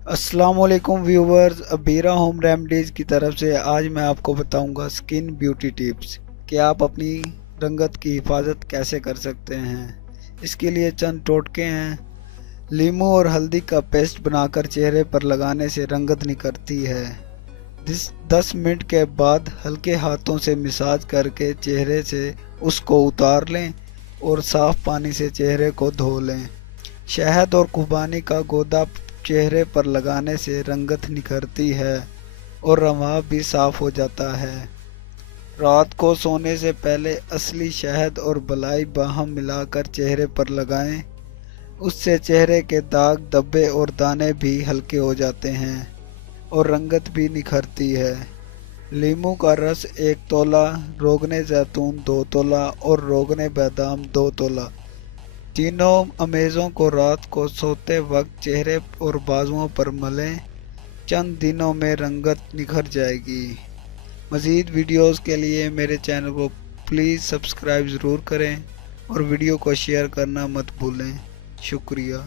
अस्सलाम वालेकुम viewers, Abira home remedies की तरफ से आज मैं आपको बताऊंगा स्किन ब्यूटी टिप्स कि आप अपनी रंगत की हिफाजत कैसे कर सकते हैं। इसके लिए चंद टोटके हैं। लीमू और हल्दी का पेस्ट बनाकर चेहरे पर लगाने से रंगत निखरती है। 10 मिनट के बाद हल्के हाथों से मसाज करके चेहरे से उसको उतार लें और साफ पानी से चेहरे को धो लें। शहद और खुबानी का गोदा चेहरे पर लगाने से रंगत निखरती है और रंग भी साफ हो जाता है। रात को सोने से पहले असली शहद और बलाई बाहम मिलाकर चेहरे पर लगाएं। उससे चेहरे के दाग, धब्बे और दाने भी हल्के हो जाते हैं और रंगत भी निखरती है। लीमू का रस 1 तोला, रोगने जैतून 2 तोला और रोगने बादाम 2 तोला, तीनों अमेज़ों को रात को सोते वक्त चेहरे और बाजुओं पर मलें। चंद दिनों में रंगत निखर जाएगी। मज़ीद वीडियोस के लिए मेरे चैनल को प्लीज़ सब्सक्राइब ज़रूर करें और वीडियो को शेयर करना मत भूलें। शुक्रिया।